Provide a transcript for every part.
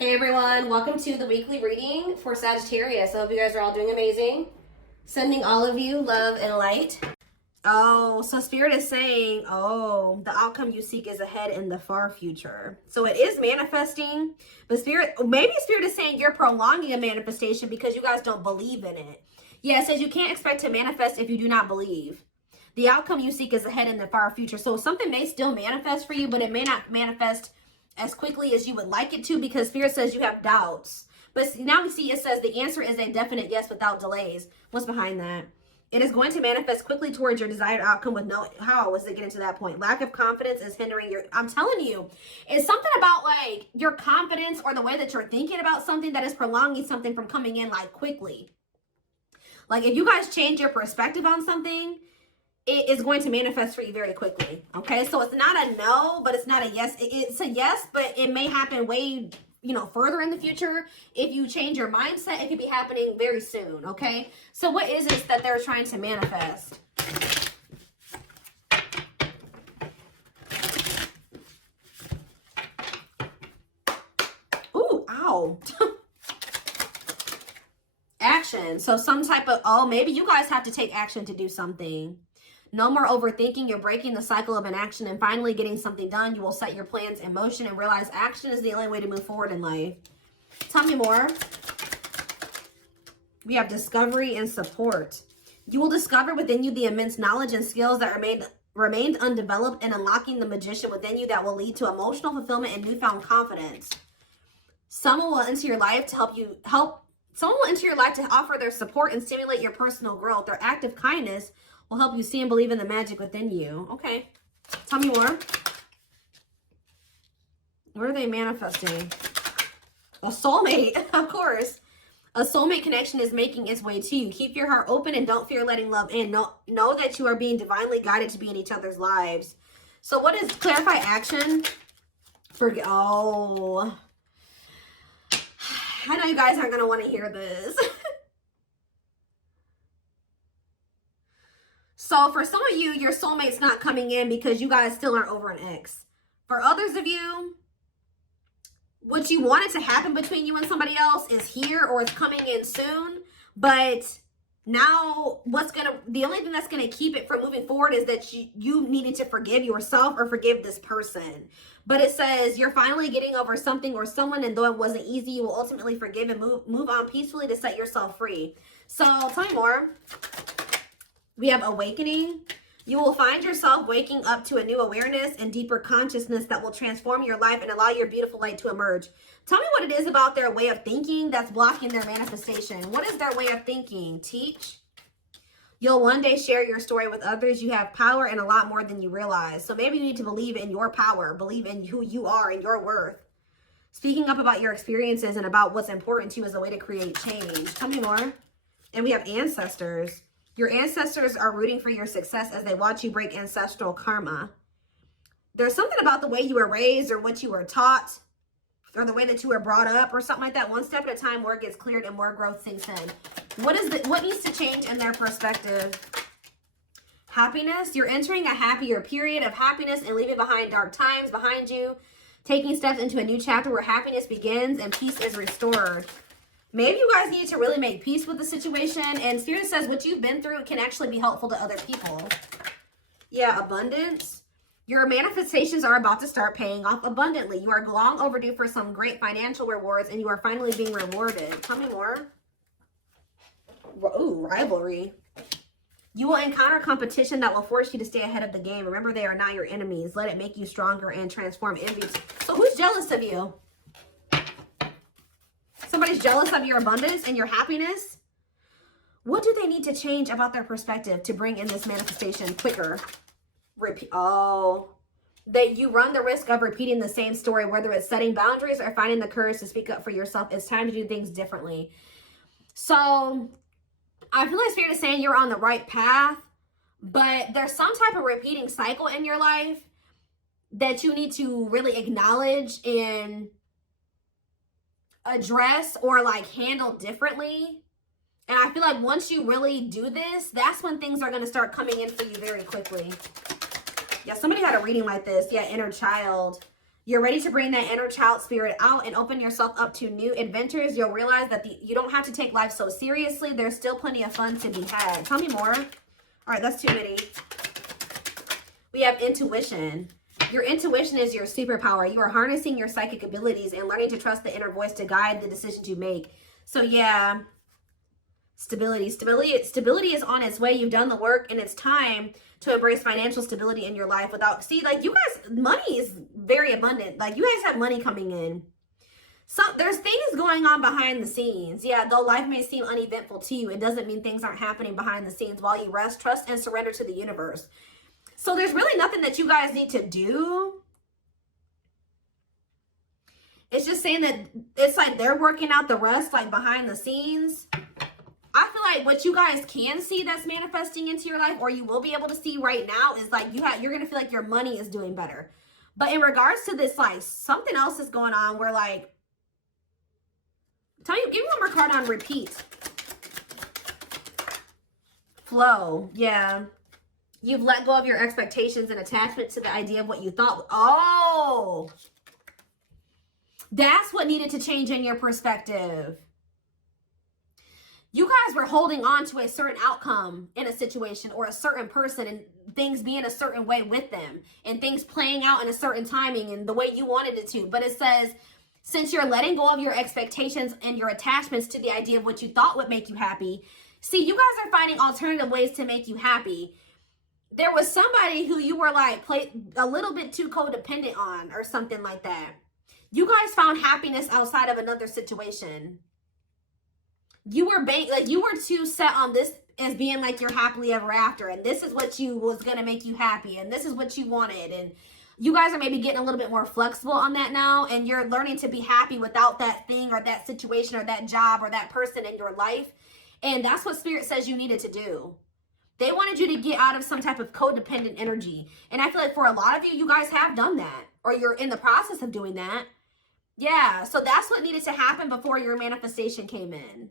Hey everyone, welcome to the weekly reading for Sagittarius. I hope you guys are all doing amazing. Sending all of you love and light. Oh, so Spirit is saying, the outcome you seek is ahead in the far future. So it is manifesting, but maybe Spirit is saying you're prolonging a manifestation because you guys don't believe in it. Yeah, it says you can't expect to manifest if you do not believe. The outcome you seek is ahead in the far future. So something may still manifest for you, but it may not manifest as quickly as you would like it to, because Spirit says you have doubts. But now we see it says the answer is a definite yes without delays. What's behind that? It is going to manifest quickly towards your desired outcome with no, how was it getting to that point? Lack of confidence is hindering your, I'm telling you, it's something about like your confidence or the way that you're thinking about something that is prolonging something from coming in like quickly. Like if you guys change your perspective on something, it is going to manifest for you very quickly. Okay, so it's not a no, but it's not a yes. It's a yes, but it may happen way, further in the future. If you change your mindset, it could be happening very soon. Okay, so what is it that they're trying to manifest? Ooh, ow. Action. So some type of, maybe you guys have to take action to do something. No more overthinking. You're breaking the cycle of inaction and finally getting something done. You will set your plans in motion and realize action is the only way to move forward in life. Tell me more. We have discovery and support. You will discover within you the immense knowledge and skills that remained undeveloped, and unlocking the magician within you that will lead to emotional fulfillment and newfound confidence. Someone will enter your life to Someone will enter your life to offer their support and stimulate your personal growth. Their act of kindness will help you see and believe in the magic within you. Okay. Tell me more. What are they manifesting? A soulmate, of course. A soulmate connection is making its way to you. Keep your heart open and don't fear letting love in. Know that you are being divinely guided to be in each other's lives. So what is clarify action? I know you guys aren't going to want to hear this. So for some of you, your soulmate's not coming in because you guys still aren't over an ex. For others of you, what you wanted to happen between you and somebody else is here or it's coming in soon. But now the only thing that's going to keep it from moving forward is that you needed to forgive yourself or forgive this person. But it says you're finally getting over something or someone, and though it wasn't easy, you will ultimately forgive and move on peacefully to set yourself free. So tell me more. We have awakening. You will find yourself waking up to a new awareness and deeper consciousness that will transform your life and allow your beautiful light to emerge. Tell me what it is about their way of thinking that's blocking their manifestation. What is their way of thinking? Teach. You'll one day share your story with others. You have power and a lot more than you realize. So maybe you need to believe in your power, believe in who you are and your worth. Speaking up about your experiences and about what's important to you as a way to create change. Tell me more. And we have ancestors. Your ancestors are rooting for your success as they watch you break ancestral karma. There's something about the way you were raised or what you were taught or the way that you were brought up or something like that. One step at a time, more gets cleared and more growth sinks in. What needs to change in their perspective? Happiness. You're entering a happier period of happiness and leaving behind dark times behind you. Taking steps into a new chapter where happiness begins and peace is restored. Maybe you guys need to really make peace with the situation. And Spirit says what you've been through can actually be helpful to other people. Yeah, abundance. Your manifestations are about to start paying off abundantly. You are long overdue for some great financial rewards, and you are finally being rewarded. Tell me more. Ooh, rivalry. You will encounter competition that will force you to stay ahead of the game. Remember, they are not your enemies. Let it make you stronger and transform envy. So who's jealous of you? Somebody's jealous of your abundance and your happiness. What do they need to change about their perspective to bring in this manifestation quicker? That you run the risk of repeating the same story, whether it's setting boundaries or finding the courage to speak up for yourself. It's time to do things differently. So I feel like Spirit is saying you're on the right path, but there's some type of repeating cycle in your life that you need to really acknowledge and address or like handle differently. And I feel like once you really do this, that's when things are going to start coming in for you very quickly. Yeah, somebody had a reading like this. Yeah, inner child. You're ready to bring that inner child spirit out and open yourself up to new adventures. You'll realize that you don't have to take life so seriously. There's still plenty of fun to be had. Tell me more. All right, that's too many. We have intuition. Your intuition is your superpower. You are harnessing your psychic abilities and learning to trust the inner voice to guide the decisions you make. So yeah, stability is on its way. You've done the work, and it's time to embrace financial stability in your life without, see, like, you guys, money is very abundant. Like, you guys have money coming in. So there's things going on behind the scenes. Yeah, though life may seem uneventful to you, it doesn't mean things aren't happening behind the scenes while you rest, trust, and surrender to the universe. So there's really nothing that you guys need to do. It's just saying that it's like they're working out the rest, like, behind the scenes. I feel like what you guys can see that's manifesting into your life, or you will be able to see right now, is like you're going to feel like your money is doing better. But in regards to this, like, something else is going on where, like, give me one more card on repeat. Flow. Yeah. You've let go of your expectations and attachment to the idea of what you thought. Oh, that's what needed to change in your perspective. You guys were holding on to a certain outcome in a situation or a certain person, and things being a certain way with them and things playing out in a certain timing and the way you wanted it to. But it says, since you're letting go of your expectations and your attachments to the idea of what you thought would make you happy, see, you guys are finding alternative ways to make you happy. There was somebody who you were like a little bit too codependent on or something like that. You guys found happiness outside of another situation. You were too set on this as being like your happily ever after, and this is what was gonna make you happy, and this is what you wanted, and you guys are maybe getting a little bit more flexible on that now, and you're learning to be happy without that thing or that situation or that job or that person in your life. And that's what Spirit says you needed to do. They wanted you to get out of some type of codependent energy. And I feel like for a lot of you, you guys have done that, or you're in the process of doing that. Yeah, so that's what needed to happen before your manifestation came in.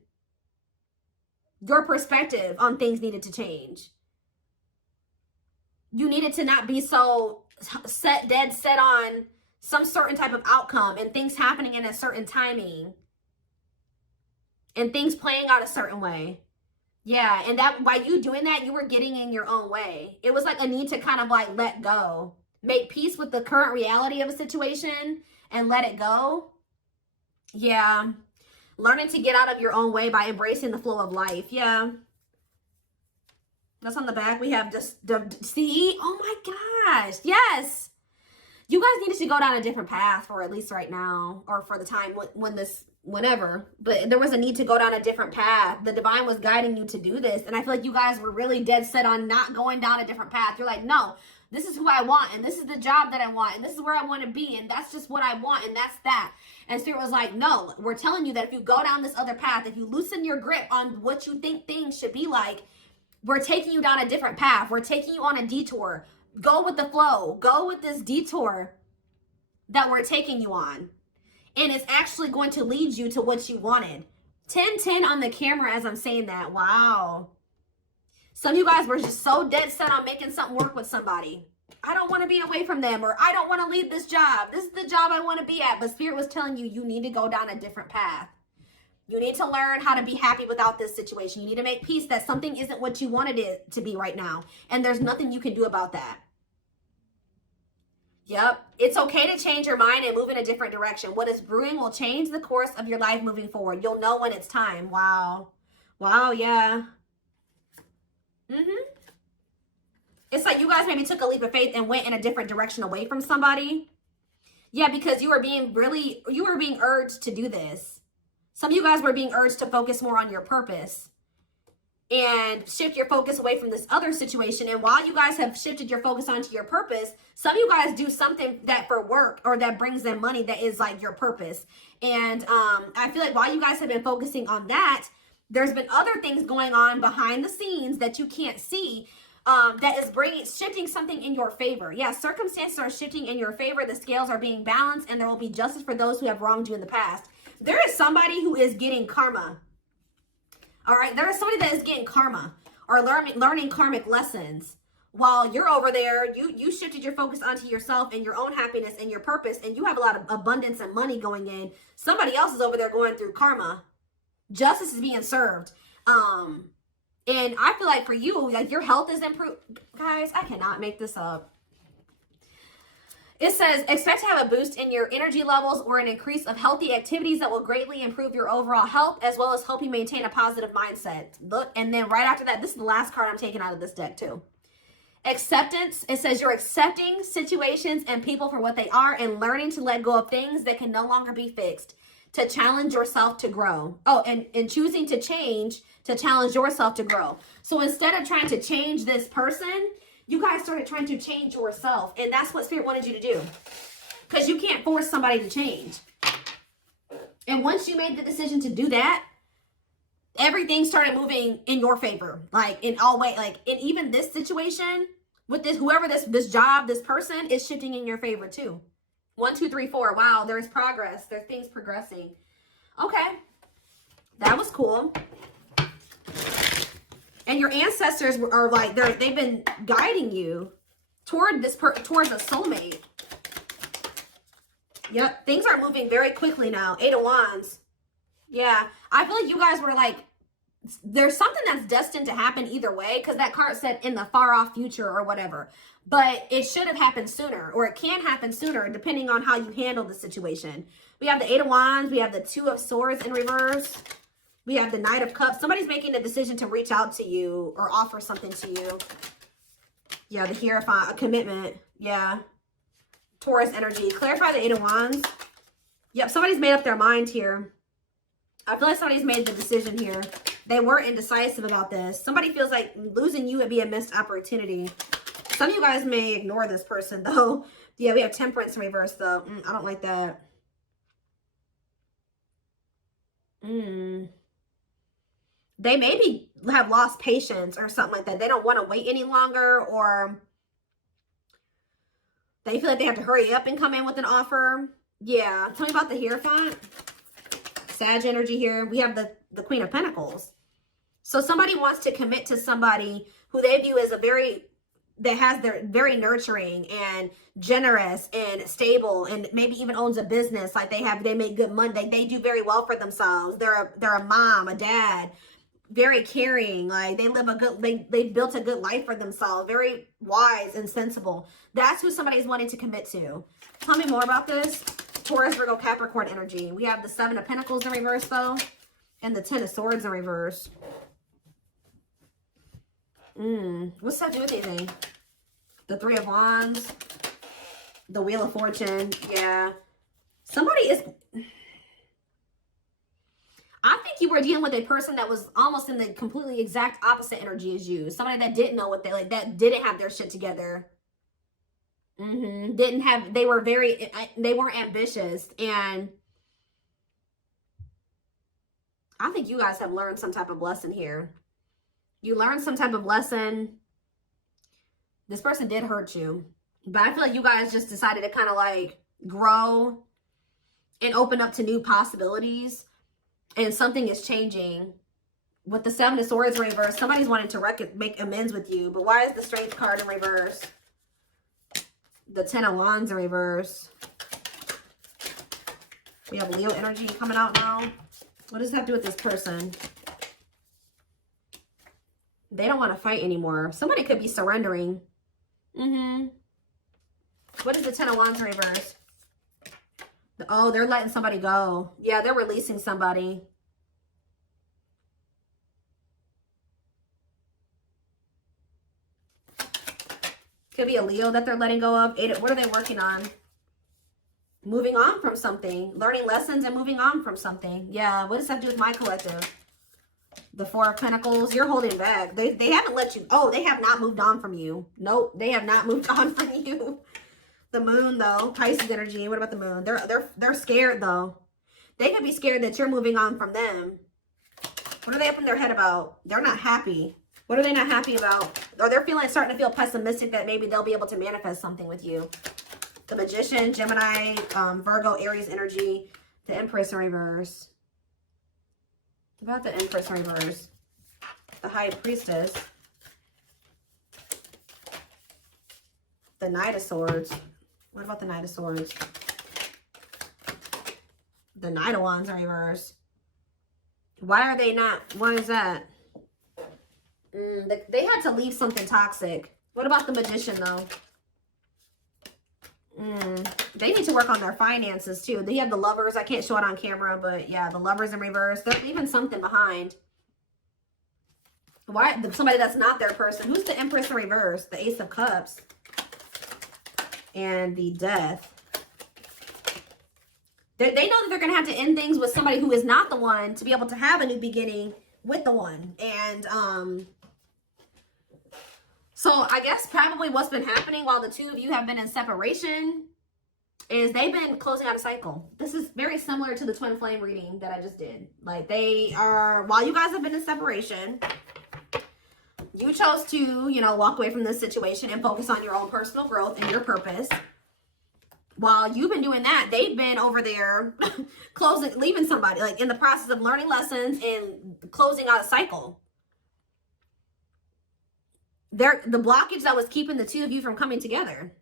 Your perspective on things needed to change. You needed to not be so dead set on some certain type of outcome and things happening in a certain timing and things playing out a certain way. Yeah, and that by you doing that, you were getting in your own way. It was like a need to kind of like let go. Make peace with the current reality of a situation and let it go. Yeah. Learning to get out of your own way by embracing the flow of life. Yeah. That's on the back. We have just see. Oh my gosh. Yes. You guys needed to go down a different path for at least right now, or for the time whenever. But there was a need to go down a different path. The divine was guiding you to do this. And I feel like you guys were really dead set on not going down a different path. You're like, no, this is who I want, and this is the job that I want, and this is where I want to be, and that's just what I want, and that's that. And Spirit was like, no, we're telling you that if you go down this other path, if you loosen your grip on what you think things should be like, we're taking you down a different path. We're taking you on a detour. Go with the flow. Go with this detour that we're taking you on. And it's actually going to lead you to what you wanted. 10-10 on the camera as I'm saying that. Wow. Some of you guys were just so dead set on making something work with somebody. I don't want to be away from them, or I don't want to leave this job. This is the job I want to be at. But Spirit was telling you, you need to go down a different path. You need to learn how to be happy without this situation. You need to make peace that something isn't what you wanted it to be right now. And there's nothing you can do about that. Yep. It's okay to change your mind and move in a different direction. What is brewing will change the course of your life moving forward. You'll know when it's time. Wow. Wow, yeah. It's like you guys maybe took a leap of faith and went in a different direction away from somebody. Yeah, because you were being urged to do this. Some of you guys were being urged to focus more on your purpose and shift your focus away from this other situation. And while you guys have shifted your focus onto your purpose, some of you guys do something that for work or that brings in money that is like your purpose. And I feel like while you guys have been focusing on that, there's been other things going on behind the scenes that you can't see that is shifting something in your favor. Yeah, circumstances are shifting in your favor. The scales are being balanced, and there will be justice for those who have wronged you in the past. There is somebody who is getting karma. All right, there is somebody that is getting karma or learning karmic lessons. while you're over there, you shifted your focus onto yourself and your own happiness and your purpose, and you have a lot of abundance and money going in. Somebody else is over there going through karma. Justice is being served. And I feel like for you, like your health is improved. Guys, I cannot make this up. It says, expect to have a boost in your energy levels or an increase of healthy activities that will greatly improve your overall health, as well as help you maintain a positive mindset. Look, and then right after that, this is the last card I'm taking out of this deck too. Acceptance. It says you're accepting situations and people for what they are and learning to let go of things that can no longer be fixed, to challenge yourself to grow. Oh, and choosing to change, to challenge yourself to grow. So instead of trying to change this person, you guys started trying to change yourself. And that's what Spirit wanted you to do. Because you can't force somebody to change. And once you made the decision to do that, everything started moving in your favor. Like in all ways, like in even this situation with this, whoever this job, this person is shifting in your favor too. 1, 2, 3, 4. Wow, there's progress. There's things progressing. Okay. That was cool. And your ancestors are like, they've been guiding you toward towards a soulmate. Yep, things are moving very quickly now. 8 of Wands. Yeah, I feel like you guys were like, there's something that's destined to happen either way, because that card said in the far off future or whatever. But it should have happened sooner, or it can happen sooner, depending on how you handle the situation. We have the 8 of Wands. We have the 2 of Swords in reverse. We have the Knight of Cups. Somebody's making a decision to reach out to you or offer something to you. Yeah, the Hierophant, a commitment. Yeah. Taurus energy. Clarify the 8 of Wands. Yep, somebody's made up their mind here. I feel like somebody's made the decision here. They were indecisive about this. Somebody feels like losing you would be a missed opportunity. Some of you guys may ignore this person, though. Yeah, we have Temperance in reverse, though. I don't like that. They maybe have lost patience or something like that. They don't want to wait any longer, or they feel like they have to hurry up and come in with an offer. Yeah. Tell me about the Hierophant. Sag energy here. We have the Queen of Pentacles. So somebody wants to commit to somebody who they view as they're very nurturing and generous and stable, and maybe even owns a business. Like they make good money. They do very well for themselves. They're a mom, a dad, very caring. Like they've built a good life for themselves. Very wise and sensible. That's who somebody's wanting to commit to. Tell me more about this. Taurus, Virgo, Capricorn energy. We have the 7 of Pentacles in reverse, though, and the 10 of Swords in reverse. What's that do with anything? The 3 of Wands, the Wheel of Fortune. Yeah, somebody is. I think you were dealing with a person that was almost in the completely exact opposite energy as you. Somebody that didn't know what that didn't have their shit together. They weren't ambitious, and I think you guys have learned some type of lesson here. You learned some type of lesson. This person did hurt you, but I feel like you guys just decided to kind of like grow and open up to new possibilities, and something is changing. With the 7 of Swords in reverse, somebody's wanting to make amends with you, but why is the Strength card in reverse? The 10 of Wands in reverse. We have Leo energy coming out now. What does that do with this person? They don't want to fight anymore. Somebody could be surrendering. What is the 10 of Wands in reverse? Oh, they're letting somebody go. Yeah, they're releasing somebody. Could be a Leo that they're letting go of. What are they working on? Moving on from something. Learning lessons and moving on from something. Yeah, what does that do with my collective? The 4 of Pentacles. You're holding back. They haven't let you. Oh, they have not moved on from you. Nope, they have not moved on from you. The Moon, though. Pisces energy. What about the Moon? They're scared, though. They could be scared that you're moving on from them. What are they up in their head about? They're not happy. What are they not happy about? Or they're starting to feel pessimistic that maybe they'll be able to manifest something with you. The Magician, Gemini, Virgo, Aries energy, the Empress in reverse. What about the Empress in reverse? The High Priestess. The Knight of Swords. What about the Knight of Swords? The Knight of Wands are reversed. Why are they not? What is that? They had to leave something toxic. What about the Magician, though? They need to work on their finances, too. They have the Lovers. I can't show it on camera, but yeah, the Lovers in reverse. They're leaving something behind. Why? Somebody that's not their person. Who's the Empress in reverse? The Ace of Cups. And the Death. They know that they're going to have to end things with somebody who is not the one to be able to have a new beginning with the one. And, so I guess probably what's been happening while the two of you have been in separation is they've been closing out a cycle. This is very similar to the twin flame reading that I just did. Like they are, while you guys have been in separation, you chose to, you know, walk away from this situation and focus on your own personal growth and your purpose. While you've been doing that, they've been over there leaving somebody, like in the process of learning lessons and closing out a cycle. The blockage that was keeping the two of you from coming together.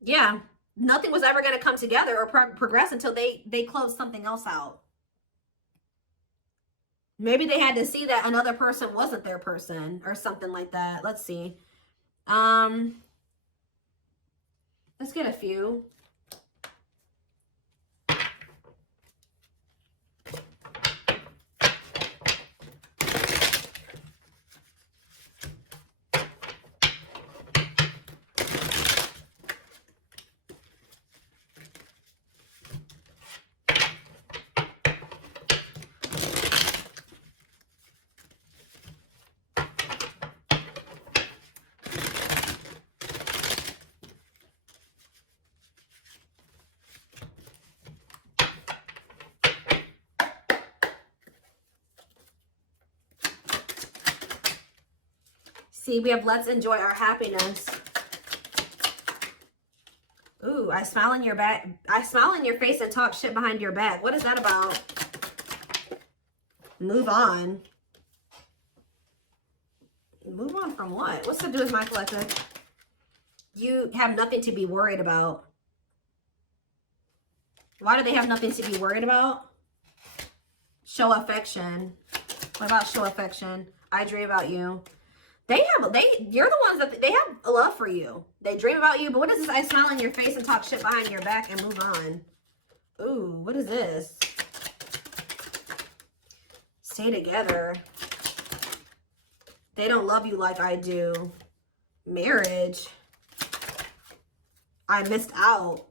Yeah, nothing was ever going to come together or progress until they closed something else out. Maybe they had to see that another person wasn't their person or something like that. Let's see. Let's get a few. See, we have let's enjoy our happiness. Ooh, I smile in your back. I smile in your face and talk shit behind your back. What is that about? Move on. Move on from what? What's to do with my collective? You have nothing to be worried about. Why do they have nothing to be worried about? Show affection. What about show affection? I dream about you. You're the ones that they have a love for you. They dream about you, but what is this? I smile in your face and talk shit behind your back and move on. Ooh, what is this? Stay together. They don't love you like I do. Marriage. I missed out.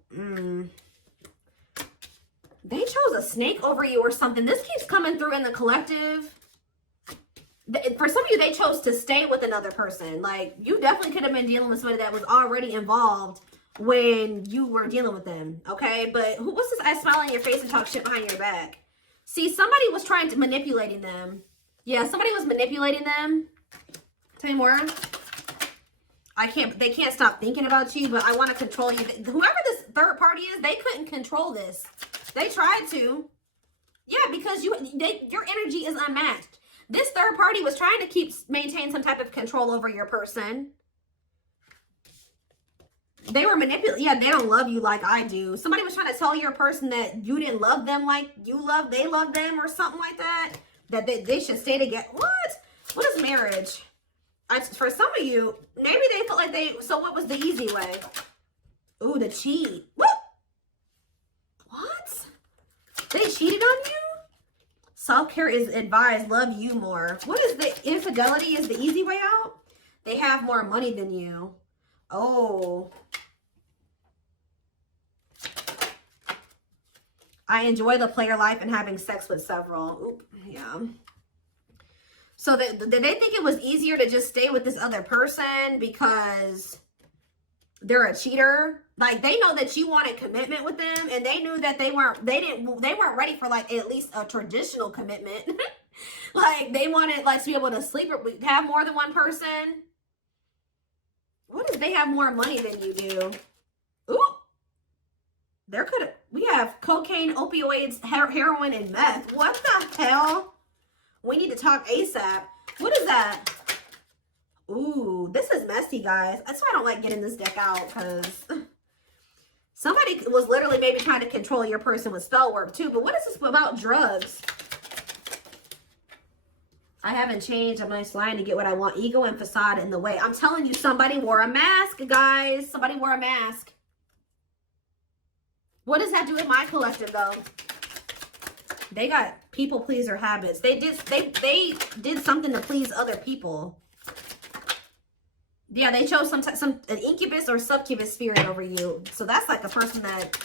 They chose a snake over you or something. This keeps coming through in the collective. For some of you, they chose to stay with another person. Like, you definitely could have been dealing with somebody that was already involved when you were dealing with them, okay? But what's this? I smile in your face and talk shit behind your back. See, somebody was trying to manipulating them. Yeah, somebody was manipulating them. Tell me more. They can't stop thinking about you, but I want to control you. Whoever this third party is, they couldn't control this. They tried to. Yeah, because your energy is unmatched. This third party was trying to maintain some type of control over your person. They were manipulating. Yeah, they don't love you like I do. Somebody was trying to tell your person that you didn't love them like they love them or something like that. That they should stay together. What? What is marriage? For some of you, maybe they felt like so what was the easy way? Ooh, the cheat. What? They cheated on you? Self-care is advised. Love you more. What is the infidelity? Is the easy way out? They have more money than you. Oh. I enjoy the player life and having sex with several. Oop, yeah. So did they think it was easier to just stay with this other person because they're a cheater? Like, they know that you wanted commitment with them, and they knew that they weren't ready for, like, at least a traditional commitment. Like, they wanted, like, to be able to sleep or have more than one person. What if they have more money than you do? Ooh. We have cocaine, opioids, heroin, and meth. What the hell? We need to talk ASAP. What is that? Ooh, this is messy, guys. That's why I don't like getting this deck out, because somebody was literally maybe trying to control your person with spell work too. But what is this about drugs? I haven't changed. I'm nice lying to get what I want. Ego and facade in the way. I'm telling you, somebody wore a mask, guys. Somebody wore a mask. What does that do with my collective, though? They got people pleaser habits. They did something to please other people. Yeah, they chose an incubus or succubus spirit over you. So that's like a person that,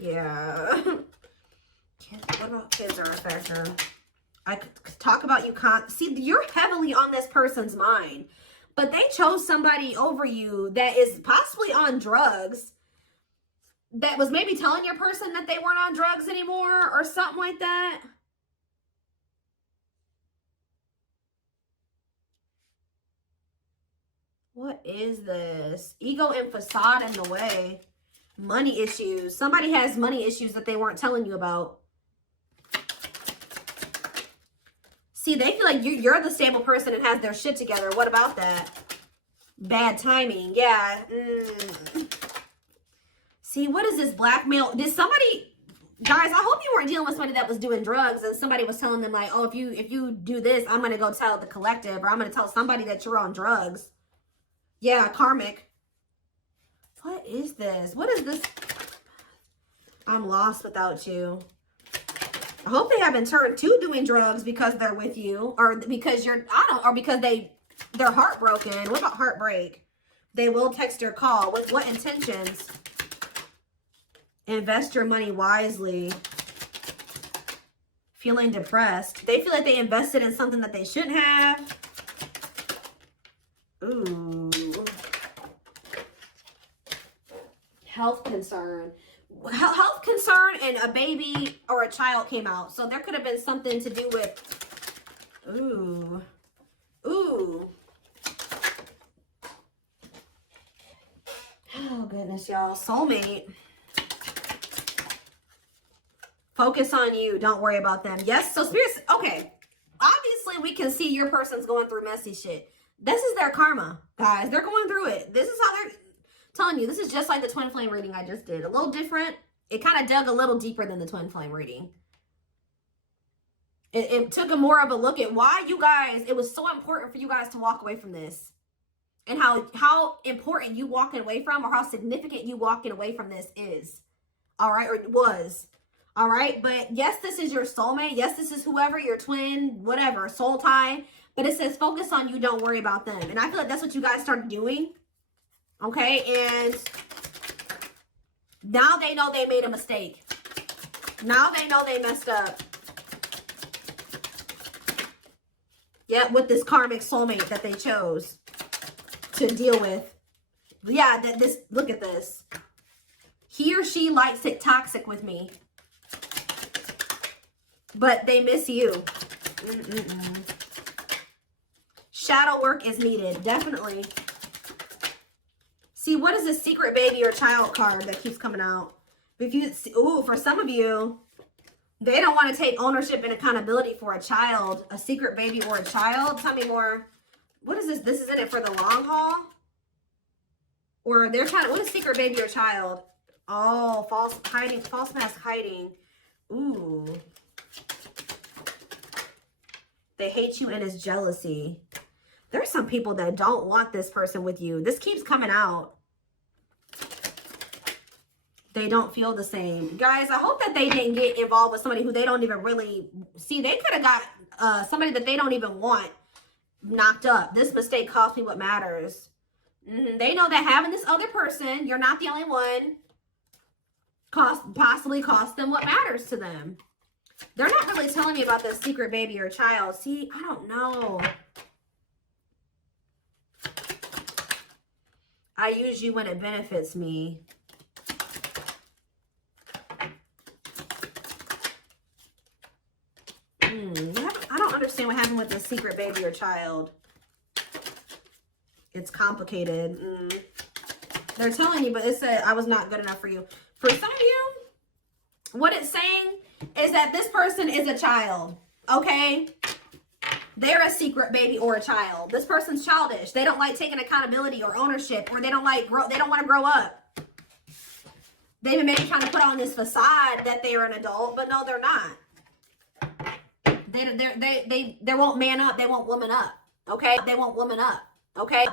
yeah. What about kids are a factor? I could talk about you. See, you're heavily on this person's mind, but they chose somebody over you that is possibly on drugs, that was maybe telling your person that they weren't on drugs anymore or something like that. What is this? Ego and facade in the way. Money issues. Somebody has money issues that they weren't telling you about. See, they feel like you're the stable person and has their shit together. What about that? Bad timing. Yeah. See, what is this blackmail? Did somebody, guys, I hope you weren't dealing with somebody that was doing drugs and somebody was telling them like, oh, if you do this, I'm going to go tell the collective, or I'm going to tell somebody that you're on drugs. Yeah, karmic. What is this? What is this? I'm lost without you. I hope they haven't turned to doing drugs because they're with you, or because or because they're heartbroken. What about heartbreak? They will text or call. With what intentions? Invest your money wisely. Feeling depressed. They feel like they invested in something that they shouldn't have. Ooh. Health concern. Health concern and a baby or a child came out. So there could have been something to do with, ooh. Oh, goodness, y'all. Soulmate. Focus on you. Don't worry about them. Yes, so spirits, okay. Obviously, we can see your person's going through messy shit. This is their karma, guys. They're going through it. This is how they're telling you. This is just like the twin flame reading I just did. A little different. It kind of dug a little deeper than the twin flame reading. It took a more of a look at why you guys, it was so important for you guys to walk away from this. And how important you walking away from, or how significant you walking away from this is. All right, or it was. All right, but yes, this is your soulmate. Yes, this is whoever, your twin, whatever, soul tie. But it says focus on you, don't worry about them. And I feel like that's what you guys started doing. Okay, and now they know they made a mistake. Now they know they messed up. Yeah, with this karmic soulmate that they chose to deal with. Yeah, look at this. He or she likes it toxic with me. But they miss you. Shadow work is needed, definitely. See, what is this secret baby or child card that keeps coming out? If you, ooh, for some of you, they don't want to take ownership and accountability for a child, a secret baby or a child. Tell me more. What is this? This is in it for the long haul? Or they're trying to, what is secret baby or child? Oh, false mask hiding. Ooh. They hate you and it's jealousy. There's some people that don't want this person with you. This keeps coming out. They don't feel the same. Guys, I hope that they didn't get involved with somebody who they don't even really see. They could have got somebody that they don't even want knocked up. This mistake cost me what matters. They know that having this other person, you're not the only one, possibly cost them what matters to them. They're not really telling me about this secret baby or child. See, I don't know. I use you when it benefits me. I don't understand what happened with the secret baby or child. It's complicated. They're telling you, but it said I was not good enough for you. For some of you, what it's saying is that this person is a child, okay? They're a secret baby or a child. This person's childish. They don't like taking accountability or ownership, or they don't want to grow up. They've been maybe trying to put on this facade that they're an adult, but no, they're not. They won't man up. They won't woman up. Okay? They won't woman up. Okay?